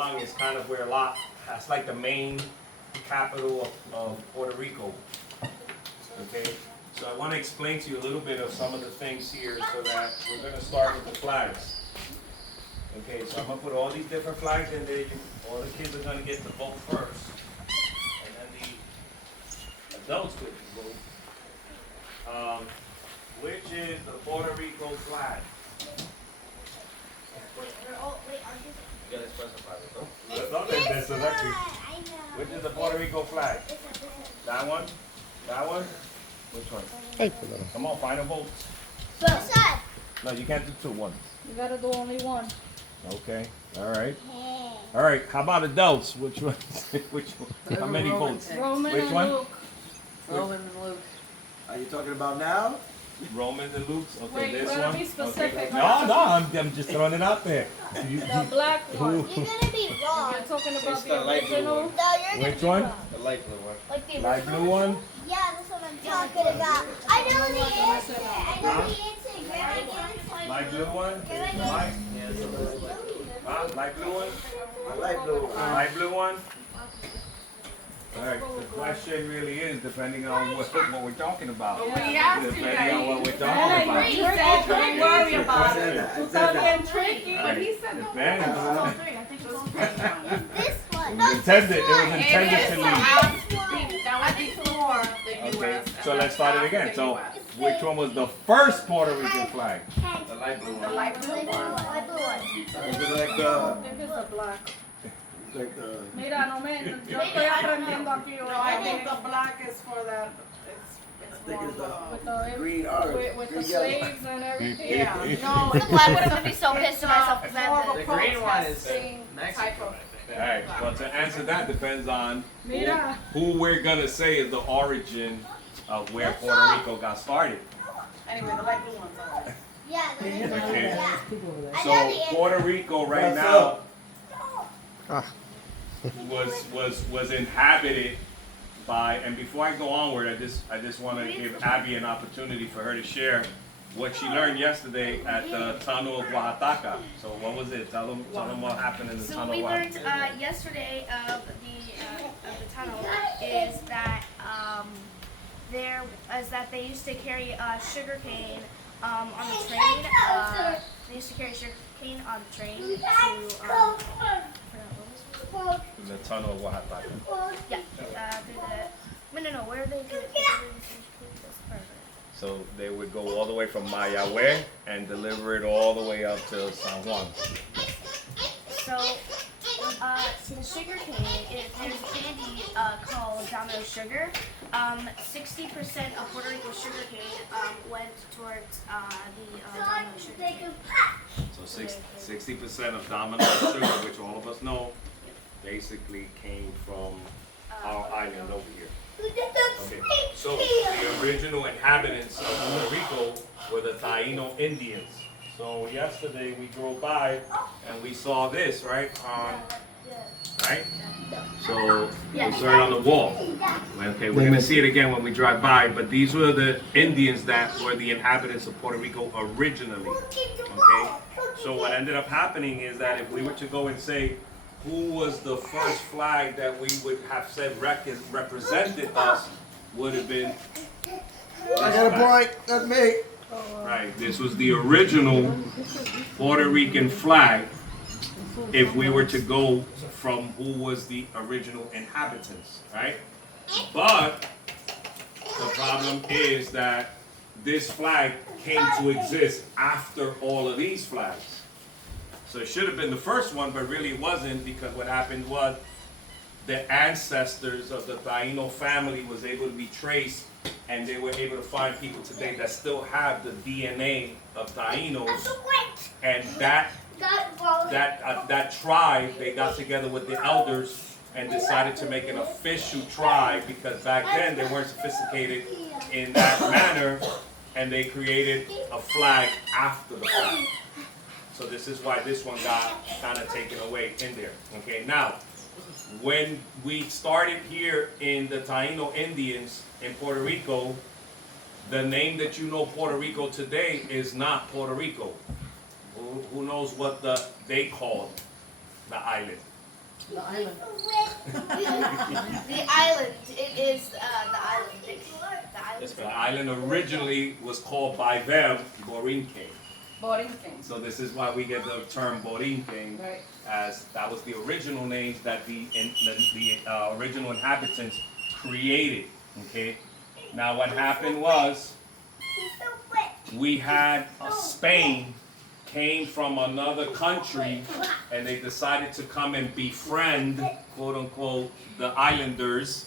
Juan is kind of where that's like the main capital of Puerto Rico. Okay, so I want to explain to you a little bit of some of the things here so that we're going to start with the flags. Okay, so I'm going to put all these different flags in there. All the kids are going to get to vote first. And then the adults get to vote. Which is the Puerto Rico flag? Wait, aren't you? You gotta specify it, no? That's selected. Which is the Puerto Rico flag? That one? That one? Which one? Come on, final votes. No, you can't do two. One. You gotta do only one. Okay. All right. All right. How about adults? Which one? Which one? How many votes? Roman Which and one? Luke. Roman and Luke. Are you talking about now? Roman and Luke's. Okay, Wait, this you gotta one. be specific. Okay. No, I'm just throwing it out there. The black one. You're gonna be wrong. You're talking It's about the the light blue original. one. No, you're gonna Which be one? wrong. The light blue one. Like the Light blue one. Yeah, that's what I'm talking about. I know the answer. I know the answer. Grandma gave it to me. Light blue one. Light. Huh? Light blue one. The light blue one. Light blue one. All right. The question really is depending on what we're talking about. We asked you Depending on what we're Yeah, talking about. He said, don't worry I about said it. that. I Without said that. being tricky. But he said no. Depends. I think it's all three. This one. It was intended. It was It intended is to so leave. that was before the Okay. U.S. So let's start it again. So which one was the first Puerto Rican flag? The light blue The one. light blue one. Is it like I think it's the black. like the Mira, no me, yo estoy aprendiendo aquí No, hoy. I think the black is for that. It's think more it's the- With the. the, green or with the green yellow? slaves and everything. Yeah, no, So it's why would I be so pissed at myself it's because more of I a have The green one is protesting Mexico, type of. All right. Well, to answer that depends on Mira. who we're gonna say is the origin of where Puerto Rico got started. Anyway, the light blue one's alright. Yeah, the next one. Okay. Yeah. I know So the answer. Puerto Rico right What's now up? was inhabited by, and before I go onward, I just want to give Abby an opportunity for her to share what she learned yesterday at the Tunnel of Oaxaca. So what was it? Tell them what happened in the So Tunnel we of learned Oaxaca. yesterday of the tunnel is that they used to carry sugar cane on the train. They used to carry sugar cane on the train to The Tunnel of Oaxaca. no, where they did it. So they would go all the way from Mayagüez and deliver it all the way up to San Juan. So the sugar cane, there's a candy called Domino Sugar. 60% of Puerto Rico's sugar cane went towards the Domino Sugar cane. So 60% of Domino sugar, which all of us know, basically came from our island over here. Okay. So the original inhabitants of Puerto Rico were the Taino Indians. So yesterday we drove by and we saw this, right? Right? So it's right on the wall. Okay, we're gonna see it again when we drive by, but these were the Indians that were the inhabitants of Puerto Rico originally. Okay? So what ended up happening is that if we were to go and say who was the first flag that we would have said represented us, would have been I got a point. That's me. right. This was the original Puerto Rican flag. If we were to go from who was the original inhabitants, right? But the problem is that this flag came to exist after all of these flags. So it should have been the first one, but really it wasn't, because what happened was the ancestors of the Taino family was able to be traced, and they were able to find people today that still have the DNA of Tainos, and that tribe, they got together with the elders and decided to make an official tribe, because back then they weren't sophisticated in that manner, and they created a flag after the flag. So this is why this one got kind of taken away in there. Okay, now, when we started here in the Taino Indians in Puerto Rico, the name that you know Puerto Rico today is not Puerto Rico. Who knows what they called the island? The island. The island. It is the island. The island. The island originally was called by them Borinquen. Borinquen. So this is why we get the term Borinquen, Right. as that was the original names that the original inhabitants created. Okay. Now what happened was we had Spain came from another country and they decided to come and befriend, quote unquote, the islanders,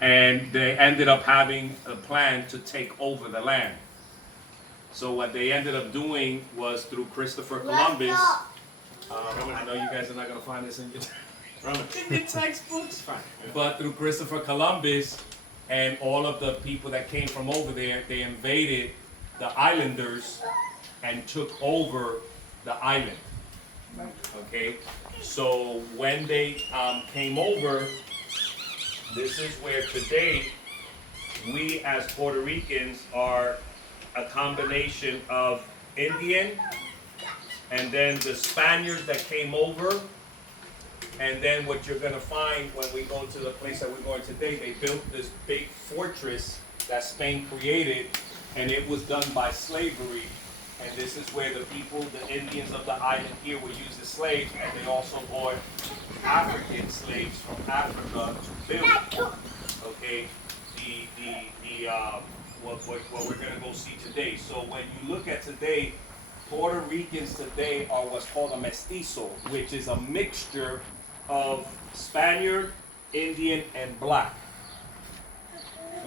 and they ended up having a plan to take over the land. So what they ended up doing was through Christopher Columbus. I know you guys are not going to find this in your textbooks, but through Christopher Columbus and all of the people that came from over there, they invaded the islanders and took over the island. Okay, so when they came over, this is where today we as Puerto Ricans are a combination of Indian and then the Spaniards that came over, and then what you're going to find when we go to the place that we're going today, they built this big fortress that Spain created, and it was done by slavery. And this is where the people, the Indians of the island here, were used as slaves, and they also bought African slaves from Africa to build, okay, what we're going to go see today. So when you look at today, Puerto Ricans today are what's called a mestizo, which is a mixture of Spaniard, Indian, and black.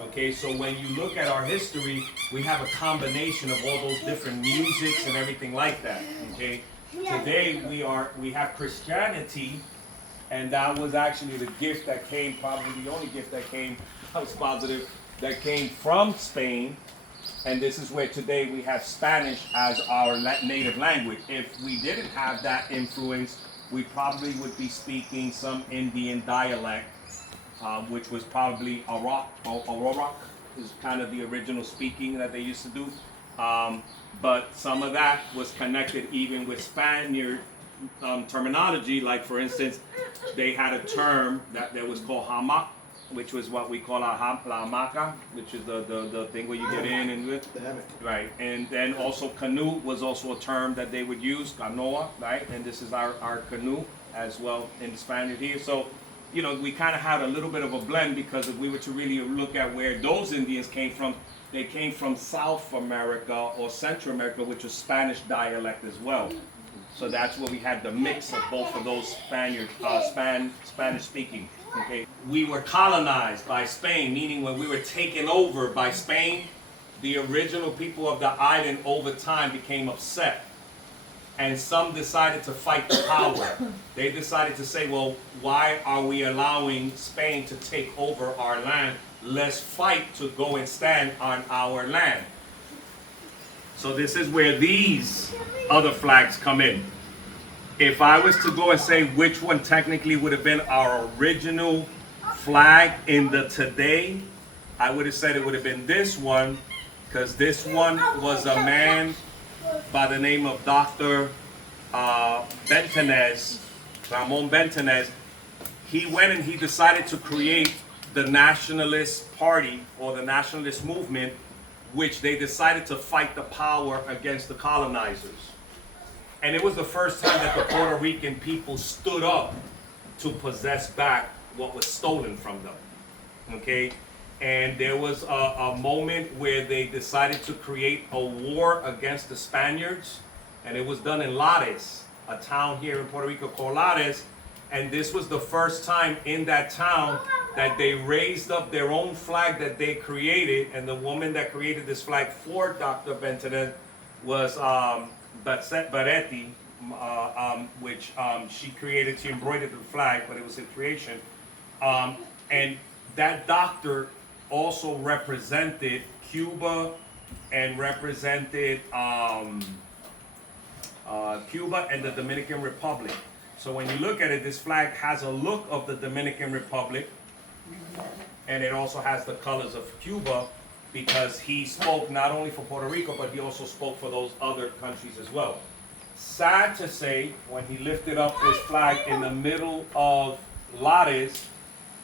Okay, so when you look at our history, we have a combination of all those different musics and everything like that. Okay, today we have Christianity, and that was actually the gift that came, probably the only gift that came, I was positive, that came from Spain. And this is where today we have Spanish as our native language. If we didn't have that influence, we probably would be speaking some Indian dialect, which was probably Aurora is kind of the original speaking that they used to do. But some of that was connected even with Spaniard terminology. Like for instance, they had a term that was called hamac, which was what we call la hamaca, which is the thing where you get in and with. Right, and then also canoe was also a term that they would use, canoa, right? And this is our canoe as well in the Spaniard here. So, you know, we kind of had a little bit of a blend, because if we were to really look at where those Indians came from, they came from South America or Central America, which was Spanish dialect as well. So that's where we had the mix of both of those Spanish speaking. Okay. We were colonized by Spain, meaning when we were taken over by Spain, the original people of the island over time became upset. And some decided to fight the power. They decided to say, well, why are we allowing Spain to take over our land? Let's fight to go and stand on our land. So this is where these other flags come in. If I was to go and say which one technically would have been our original flag in the today, I would have said it would have been this one, because this one was a man by the name of Dr. Bentenez, Ramon Bentenez. He went and he decided to create the Nationalist Party, or the Nationalist Movement, which they decided to fight the power against the colonizers. And it was the first time that the Puerto Rican people stood up to possess back what was stolen from them. Okay? And there was a moment where they decided to create a war against the Spaniards, and it was done in Lares, a town here in Puerto Rico called Lares. And this was the first time in that town that they raised up their own flag that they created. And the woman that created this flag for Dr. Bentenez was Baretti, which she created. She embroidered the flag, but it was a creation. And that doctor also represented Cuba and represented Cuba and the Dominican Republic. So when you look at it, this flag has a look of the Dominican Republic, and it also has the colors of Cuba, because he spoke not only for Puerto Rico, but he also spoke for those other countries as well. sad to say, when he lifted up his flag in the middle of Lares,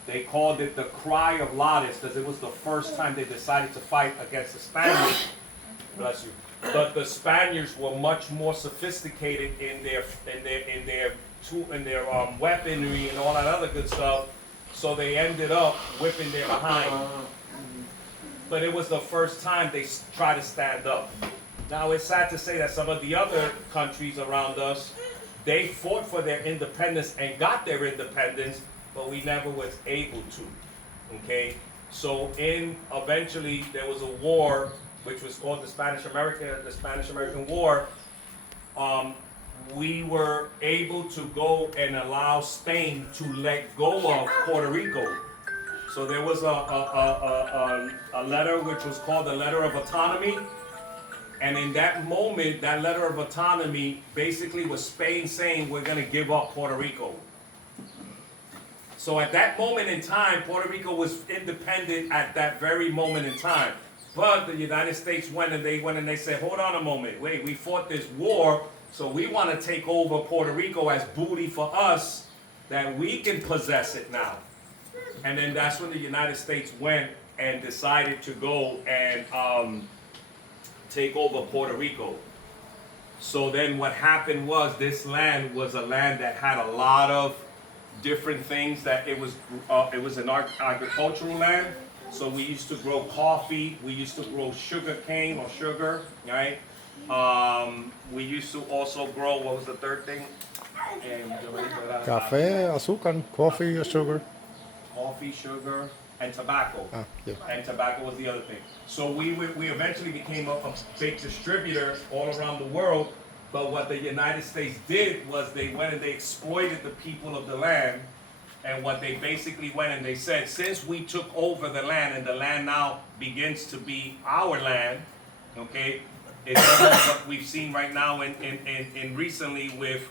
they called it the Cry of Lares because it was the first time they decided to fight against the Spaniards. Bless you. But the Spaniards were much more sophisticated in their weaponry and all that other good stuff. So they ended up whipping their behind. But it was the first time they tried to stand up. Now it's sad to say that some of the other countries around us, they fought for their independence and got their independence, but we never was able to. Okay, so eventually there was a war which was called the Spanish American War. We were able to go and allow Spain to let go of Puerto Rico. So there was a letter which was called the Letter of Autonomy. And in that moment, that Letter of Autonomy basically was Spain saying we're going to give up Puerto Rico. So at that moment in time, Puerto Rico was independent at that very moment in time. But the United States went and they said, hold on a moment, wait, we fought this war, so we want to take over Puerto Rico as booty for us, that we can possess it now. And then that's when the United States went and decided to go and take over Puerto Rico. So then what happened was this land was a land that had a lot of different things, that it was an agricultural land. So we used to grow coffee, we used to grow sugar cane or sugar, right? We used to also grow, what was the third thing? Café, azúcar, coffee, sugar. Coffee, sugar, and tobacco. Yeah. And tobacco was the other thing. So we eventually became a big distributor all around the world. But what the United States did was they went and they exploited the people of the land. And what they basically went and they said, since we took over the land and the land now begins to be our land, okay, it's what we've seen right now in recently with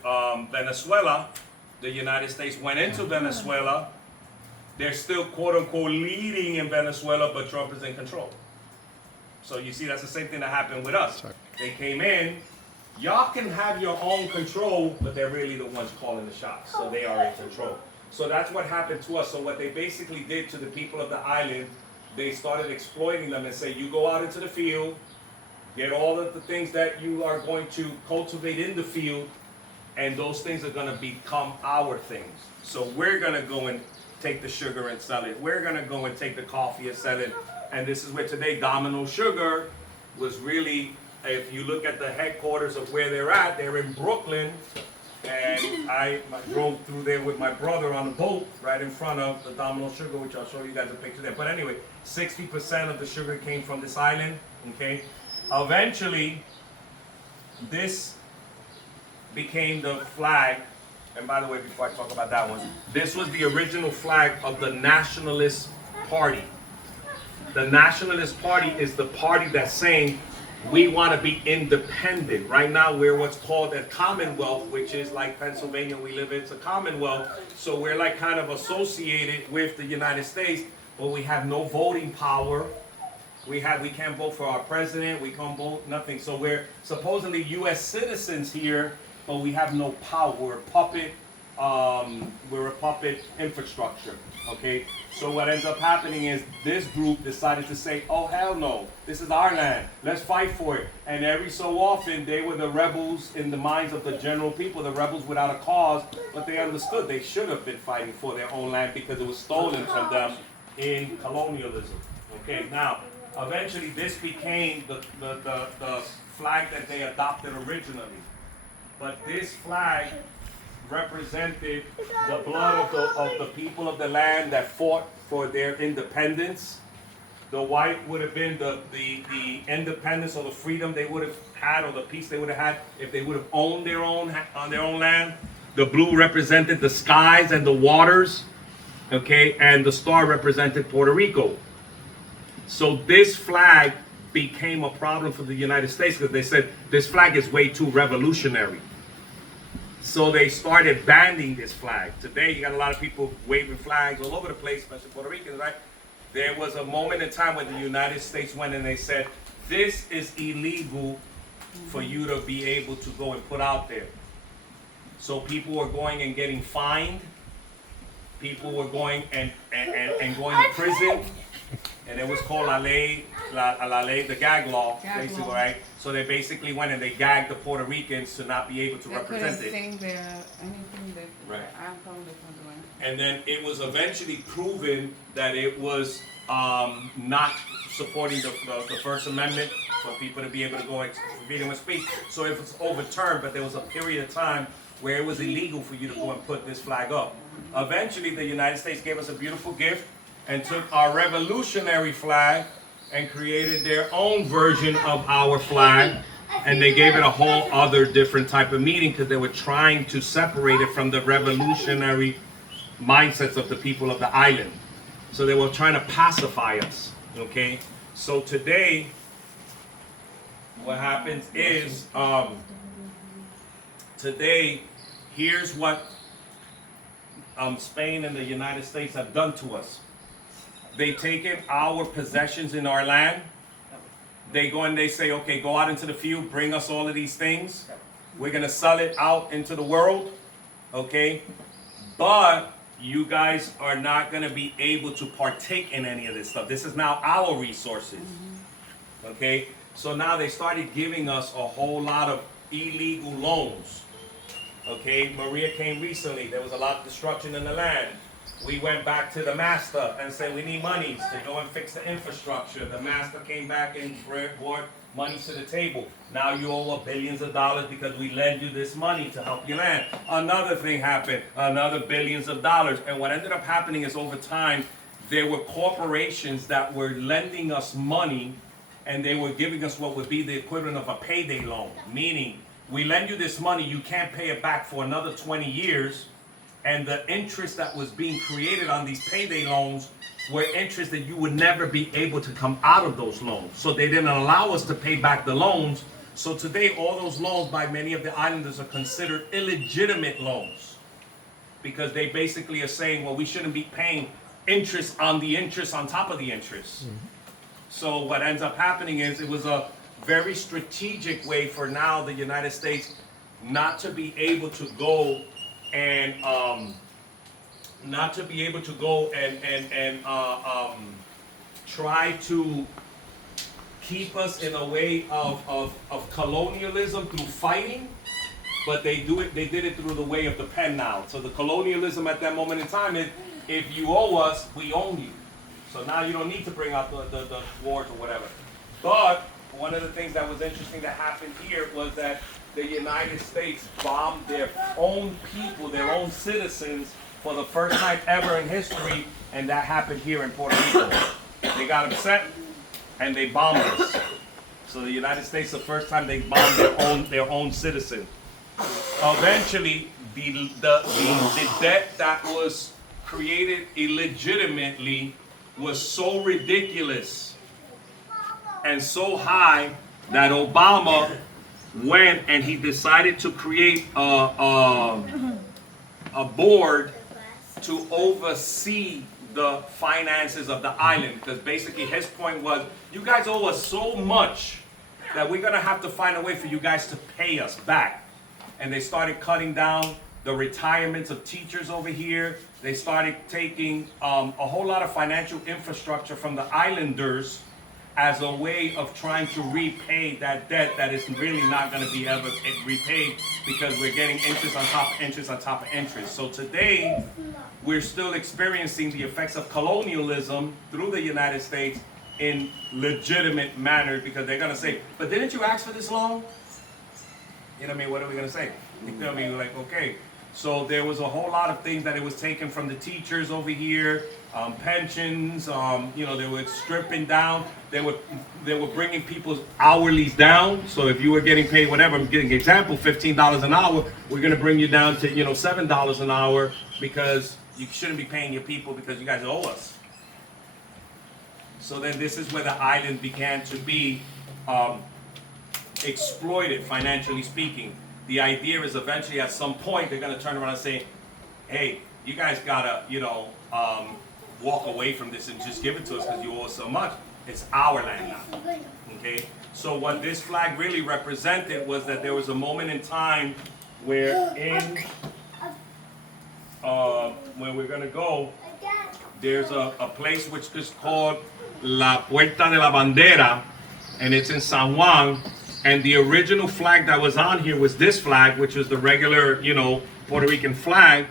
Venezuela. The United States went into Venezuela. They're still quote unquote leading in Venezuela, but Trump is in control. So you see, that's the same thing that happened with us. They came in, y'all can have your own control, but they're really the ones calling the shots. So they are in control. So that's what happened to us. So what they basically did to the people of the island, they started exploiting them and say, you go out into the field, get all of the things that you are going to cultivate in the field, and those things are going to become our things. So we're going to go and take the sugar and sell it. We're going to go and take the coffee and sell it. And this is where today Domino Sugar was really, if you look at the headquarters of where they're in Brooklyn. And I drove through there with my brother on a boat right in front of the Domino Sugar, which I'll show you guys a picture there. But anyway, 60% of the sugar came from this island, okay? Eventually, this became the flag. And by the way, before I talk about that one, this was the original flag of the Nationalist Party. The Nationalist Party is the party that's saying, we want to be independent. Right now, we're what's called a Commonwealth, which is like Pennsylvania, we live in, it's a Commonwealth. So we're like kind of associated with the United States, but we have no voting power. We can't vote for our president, we can't vote, nothing. So we're supposedly U.S. citizens here, but we have no power. We're a puppet infrastructure, okay? So what ends up happening is this group decided to say, oh, hell no, this is our land, let's fight for it. And every so often, they were the rebels in the minds of the general people, the rebels without a cause, but they understood they should have been fighting for their own land because it was stolen from them in colonialism, okay? Now, eventually, this became the flag that they adopted originally. But this flag represented the blood of the people of the land that fought for their independence. The white would have been the independence or the freedom they would have had, or the peace they would have had if they would have owned their own on their own land. The blue represented the skies and the waters, okay, and the star represented Puerto Rico. So this flag became a problem for the United States because they said this flag is way too revolutionary. So they started banning this flag. Today, you got a lot of people waving flags all over the place, especially Puerto Ricans, right? There was a moment in time when the United States went and they said, this is illegal for you to be able to go and put out there. So people were going and getting fined. People were going and going to prison. And it was called la ley, the gag law, basically, right? So they basically went and they gagged the Puerto Ricans to not be able to represent it. Anything that Right. I'm probably doing. And then it was eventually proven that it was not supporting the First Amendment for people to be able to go and freedom of speech. So it was overturned, but there was a period of time where it was illegal for you to go and put this flag up. Eventually, the United States gave us a beautiful gift and took our revolutionary flag and created their own version of our flag. And they gave it a whole other different type of meaning because they were trying to separate it from the revolutionary mindsets of the people of the island. So they were trying to pacify us, okay? So today, what happens is, today, here's what Spain and the United States have done to us. They taken our possessions in our land. They go and they say, okay, go out into the field, bring us all of these things. We're gonna sell it out into the world, okay? But you guys are not gonna be able to partake in any of this stuff. This is now our resources, okay? So now they started giving us a whole lot of illegal loans, okay? Maria came recently. There was a lot of destruction in the land. We went back to the master and said we need monies to go and fix the infrastructure. The master came back and brought money to the table. Now you owe us billions of dollars because we lend you this money to help your land. Another thing happened, another billions of dollars. And what ended up happening is over time, there were corporations that were lending us money and they were giving us what would be the equivalent of a payday loan. Meaning, we lend you this money, you can't pay it back for another 20 years. And the interest that was being created on these payday loans were interest that you would never be able to come out of those loans. So they didn't allow us to pay back the loans. So today, all those loans by many of the islanders are considered illegitimate loans. Because they basically are saying, well, we shouldn't be paying interest on the interest on top of the interest. So what ends up happening is it was a very strategic way for now the United States not to be able to go and try to keep us in a way of colonialism through fighting, but they did it through the way of the pen now. So the colonialism at that moment in time is, if you owe us, we own you. So now you don't need to bring out the wars or whatever. But one of the things that was interesting that happened here was that the United States bombed their own people, their own citizens, for the first time ever in history, and that happened here in Puerto Rico. They got upset, and they bombed us. So the United States, the first time they bombed their own citizens. Eventually, the debt that was created illegitimately was so ridiculous and so high that Obama went and he decided to create a board to oversee the finances of the island, because basically his point was, you guys owe us so much that we're gonna have to find a way for you guys to pay us back. And they started cutting down the retirements of teachers over here. They started taking a whole lot of financial infrastructure from the islanders as a way of trying to repay that debt that is really not going to be ever repaid, because we're getting interest on top of interest on top of interest. So today, we're still experiencing the effects of colonialism through the United States in legitimate manner, because they're going to say, but didn't you ask for this loan? You know what I mean? What are we going to say? You know what I mean? We're like, okay. So there was a whole lot of things that it was taken from the teachers over here, pensions, you know, they were stripping down. They were bringing people's hourlies down. So if you were getting paid whatever, I'm giving an example, $15 an hour, we're going to bring you down to, you know, $7 an hour, because you shouldn't be paying your people because you guys owe us. So then this is where the island began to be exploited, financially speaking. The idea is eventually at some point they're going to turn around and say, hey, you guys got to, you know, walk away from this and just give it to us because you owe us so much. It's our land now. Okay? So what this flag really represented was that there was a moment in time where where we're gonna go, there's a place which is called La Puerta de la Bandera, and it's in San Juan. And the original flag that was on here was this flag, which was the regular, Puerto Rican flag.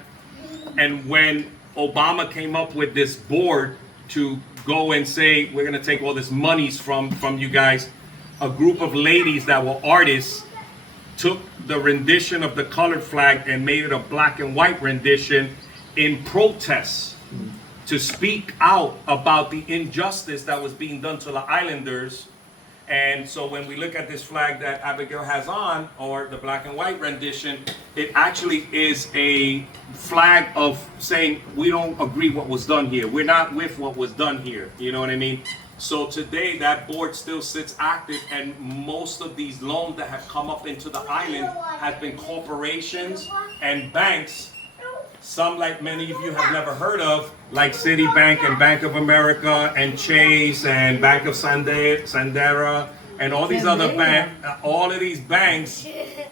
And when Obama came up with this board to go and say, we're gonna take all this monies from you guys, a group of ladies that were artists took the rendition of the colored flag and made it a black and white rendition in protest to speak out about the injustice that was being done to the islanders. And so when we look at this flag that Abigail has on, or the black and white rendition, it actually is a flag of saying, we don't agree what was done here. We're not with what was done here. You know what I mean? So today that board still sits active, and most of these loans that have come up into the island have been corporations and banks. Some, like many of you have never heard of, like Citibank and Bank of America and Chase and Bank of Sandera and all these other banks. All of these banks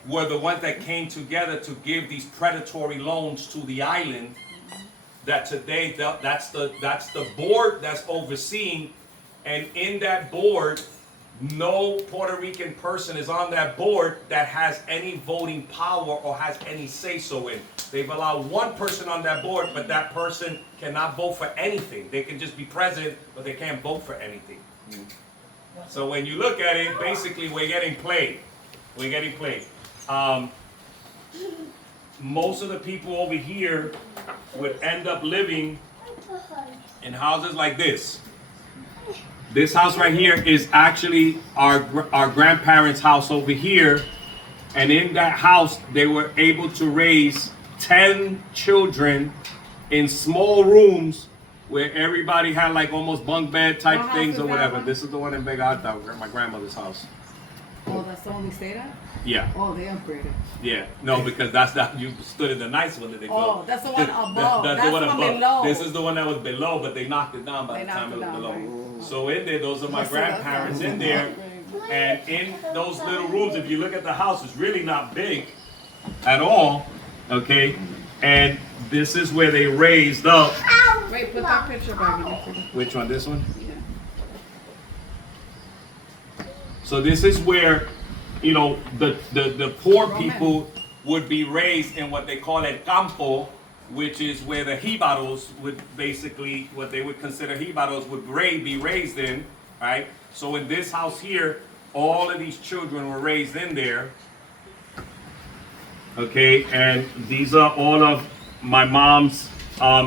were the ones that came together to give these predatory loans to the island. That today, that's the board that's overseeing, and in that board, no Puerto Rican person is on that board that has any voting power or has any say-so in. They've allowed one person on that board, but that person cannot vote for anything. They can just be president, but they can't vote for anything. So when you look at it, basically we're getting played. We're getting played. Most of the people over here would end up living in houses like this. This house right here is actually our grandparents' house over here. And in that house, they were able to raise 10 children in small rooms where everybody had like almost bunk bed type What things house or is that whatever. one? This is the one in Vega Alta, my grandmother's house. Oh, that's the only stayed at? Yeah, Oh, they upgraded. yeah. No, because that's not, you stood in the nice one that they built. Oh, that's the one above. That's the the one one above. below. This is the one that was below, but they knocked it down by They the time it knocked was it down, below. right. So in there, those are my So that's grandparents not- in there. And in those little rooms, if you look at the house, it's really not big at all, okay? And this is where they raised up. Wait, put that picture back in. Which one, this one? Yeah. So this is where, the poor people would be raised in what they call el campo, which is where the jibaros would basically, what they would consider jibaros would be raised in, right? So in this house here, all of these children were raised in there. Okay, and these are all of my mom's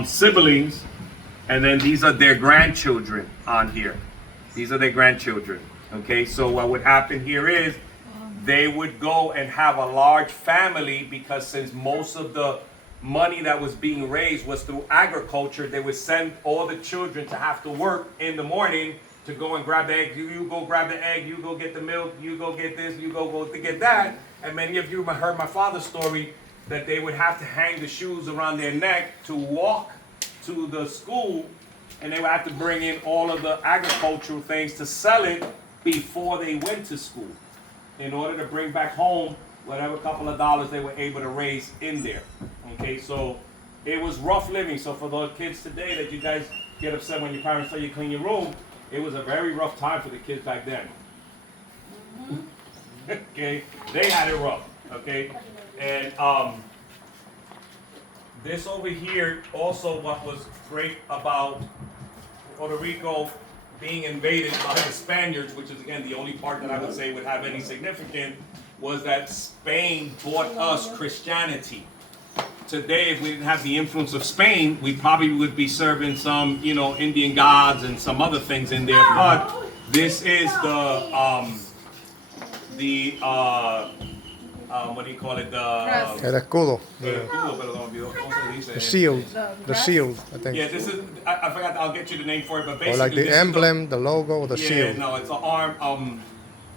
siblings, and then these are their grandchildren on here. These are their grandchildren. Okay, so what would happen here is they would go and have a large family, because since most of the money that was being raised was through agriculture, they would send all the children to have to work in the morning to go and grab the egg. You go grab the egg, you go get the milk, you go get this, you go to get that. And many of you heard my father's story that they would have to hang the shoes around their neck to walk to the school, and they would have to bring in all of the agricultural things to sell it before they went to school, in order to bring back home whatever couple of dollars they were able to raise in there. Okay, so it was rough living. So for the kids today that you guys get upset when your parents tell you clean your room, it was a very rough time for the kids back then. Okay, they had it rough. Okay, and this over here also, what was great about Puerto Rico being invaded by the Spaniards, which is again the only part that I would say would have any significance, was that Spain brought us Christianity. Today, if we didn't have the influence of Spain, we probably would be serving some, Indian gods and some other things in there. But this is what do you call it? El escudo. The shield. The shield, I think. Yeah, this is, I forgot, I'll get you the name for it, but basically. Or like this the is emblem, the logo, the yeah, shield. no, it's an arm,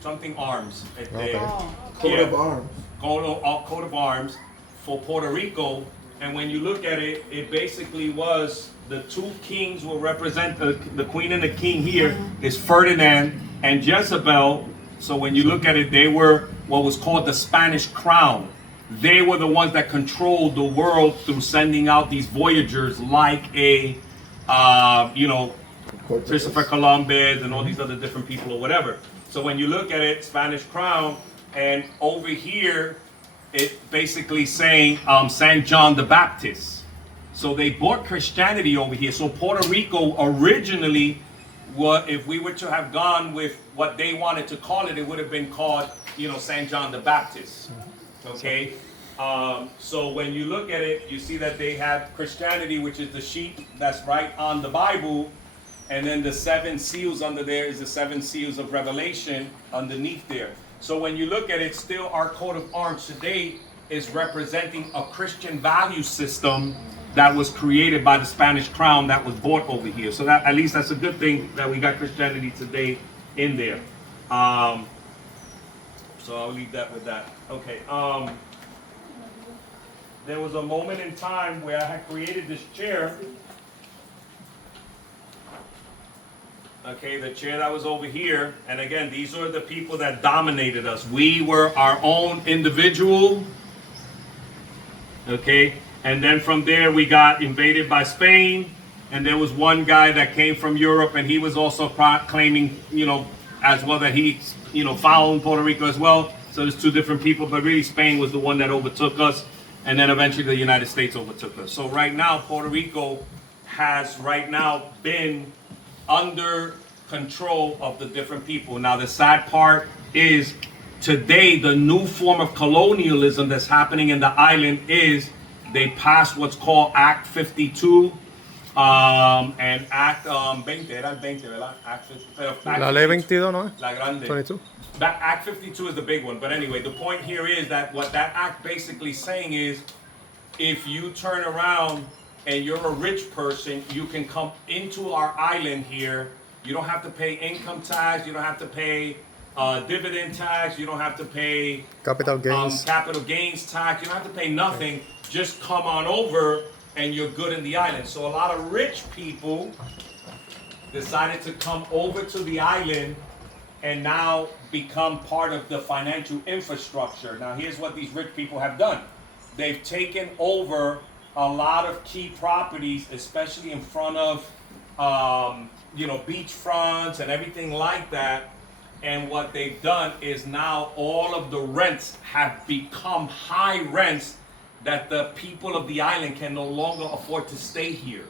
something arms. Okay. Oh, Coat of arms. Coat of arms for Puerto Rico, And when you look at it, it basically was the two kings will represent the queen and the king here is Ferdinand and Jezebel. So when you look at it, they were what was called the Spanish crown. They were the ones that controlled the world through sending out these voyagers like Christopher Columbus and all these other different people or whatever. So when you look at it, Spanish crown, and over here, it basically saying Saint John the Baptist. So they brought Christianity over here. So Puerto Rico originally, if we were to have gone with what they wanted to call it, it would have been called, Saint John the Baptist. Okay, so when you look at it, you see that they have Christianity, which is the sheep that's right on the Bible, and then the 7 seals under there is the 7 seals of Revelation underneath there. So when you look at it, still our coat of arms today is representing a Christian value system that was created by the Spanish crown that was brought over here. So that at least that's a good thing that we got Christianity today in there. So I'll leave that with that. Okay. There was a moment in time where I had created this chair. Okay, the chair that was over here. And again, these are the people that dominated us. We were our own individual. Okay. And then from there, we got invaded by Spain. And there was one guy that came from Europe, and he was also claiming, as well that he, followed Puerto Rico as well. So there's 2 different people, but really Spain was the one that overtook us. And then eventually the United States overtook us. So right now, Puerto Rico has right now been under control of the different people. Now the sad part is today, the new form of colonialism that's happening in the island is they passed what's called Act 52 and Act 20, era 20, ¿verdad? Act 50, La ley 22, ¿no? La grande. 22. That Act 52 is the big one. But anyway, the point here is that what that act basically saying is if you turn around and you're a rich person, you can come into our island here. You don't have to pay income tax. You don't have to pay dividend tax. You don't have to pay Capital gains. capital gains tax. You don't have to pay nothing. Just come on over and you're good in the island. So a lot of rich people decided to come over to the island and now become part of the financial infrastructure. Now here's what these rich people have done. They've taken over a lot of key properties, especially in front of beach fronts and everything like that. And what they've done is now all of the rents have become high rents that the people of the island can no longer afford to stay here.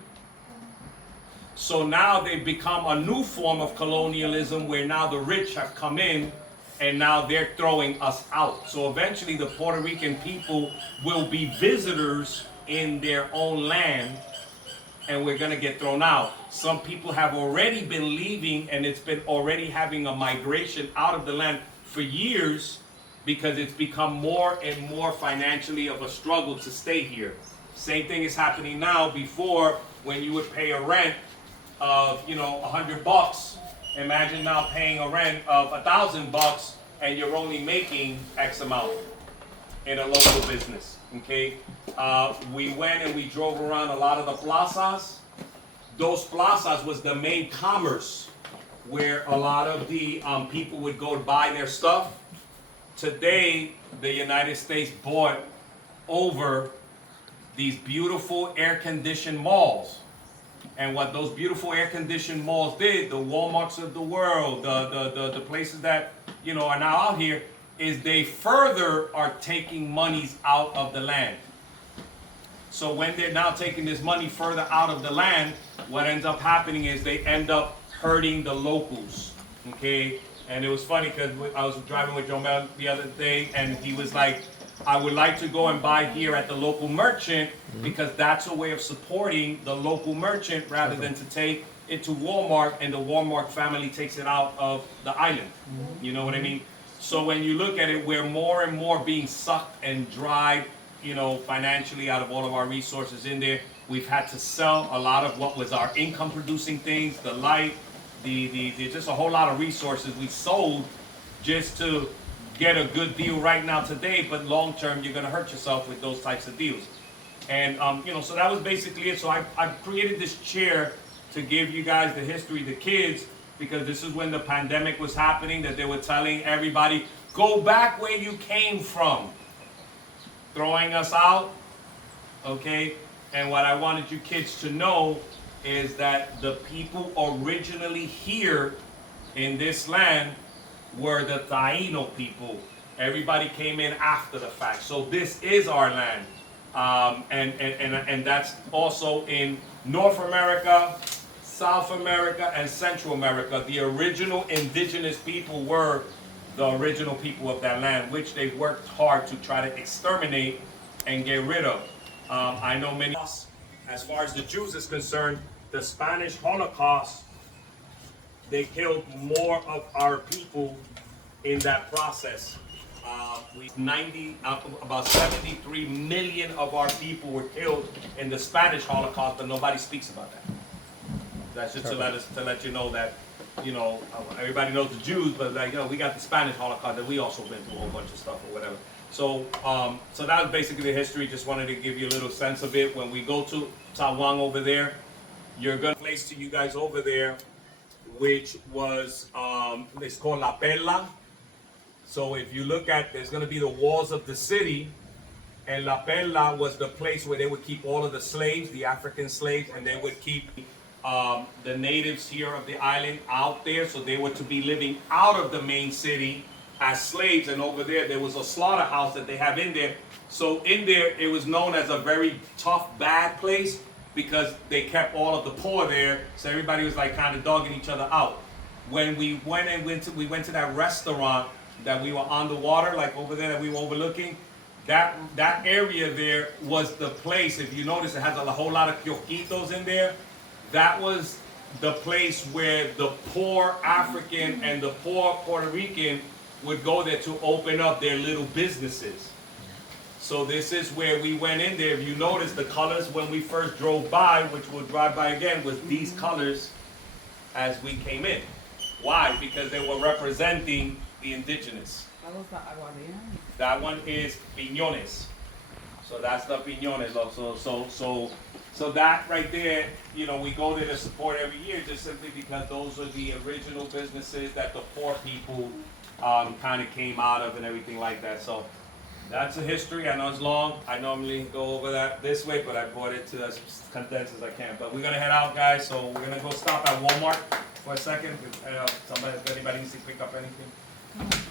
So now they've become a new form of colonialism where now the rich have come in and now they're throwing us out. So eventually the Puerto Rican people will be visitors in their own land and we're gonna get thrown out. Some people have already been leaving and it's been already having a migration out of the land for years because it's become more and more financially of a struggle to stay here. Same thing is happening now. Before, when you would pay a rent of $100, imagine now paying a rent of $1,000 and you're only making X amount in a local business. Okay, we went and we drove around a lot of the plazas. Those plazas was the main commerce where a lot of the people would go to buy their stuff. Today, the United States bought over these beautiful air-conditioned malls. And what those beautiful air-conditioned malls did, the Walmarts of the world, the places that are now out here, is they further are taking monies out of the land. So when they're now taking this money further out of the land, what ends up happening is they end up hurting the locals. Okay, and it was funny because I was driving with Jomel the other day, and he was like, I would like to go and buy here at the local merchant because that's a way of supporting the local merchant rather than to take it to Walmart and the Walmart family takes it out of the island. You know what I mean? So when you look at it, we're more and more being sucked and dried, financially out of all of our resources in there. We've had to sell a lot of what was our income producing things, the light, the just a whole lot of resources we sold just to get a good deal right now today, but long term you're gonna hurt yourself with those types of deals. And, so that was basically it. So I created this chair to give you guys the history, the kids, because this is when the pandemic was happening, that they were telling everybody, go back where you came from. Throwing us out, okay? And what I wanted you kids to know is that the people originally here in this land were the Taino people. Everybody came in after the fact. So this is our land. And that's also in North America, South America, and Central America. The original indigenous people were the original people of that land, which they worked hard to try to exterminate and get rid of. I know many, as far as the Jews is concerned, the Spanish Holocaust, they killed more of our people in that process. About 73 million of our people were killed in the Spanish Holocaust, but nobody speaks about that. That's just to let you know that, everybody knows the Jews, but we got the Spanish Holocaust that we also been through a whole bunch of stuff or whatever. So, so that was basically the history. Just wanted to give you a little sense of it. When we go to San Juan over there, you're gonna place to you guys over there, which was it's called La Perla. So if you look at, there's gonna be the walls of the city, and La Perla was the place where they would keep all of the slaves, the African slaves, and they would keep the natives here of the island out there, so they were to be living out of the main city as slaves. And over there was a slaughterhouse that they have in there. So in there, it was known as a very tough, bad place, because they kept all of the poor there, so everybody was like kind of dogging each other out. When we went to that restaurant that we were on the water, like over there that we were overlooking, that area there was the place. If you notice, it has a whole lot of kiosquitos in there. That was the place where the poor African and the poor Puerto Rican would go there to open up their little businesses. So this is where we went in there. If you notice, the colors when we first drove by, which we'll drive by again, was these colors as we came in. Why? Because they were representing the indigenous. That one is piñones. So that's the piñones also. So that right there, we go there to support every year, just simply because those are the original businesses that the poor people kind of came out of and everything like that. So that's a history. I know it's long. I normally go over that this way, but I brought it to as condensed as I can. But we're gonna head out, guys. So we're gonna go stop at Walmart for a second. If anybody needs to pick up anything.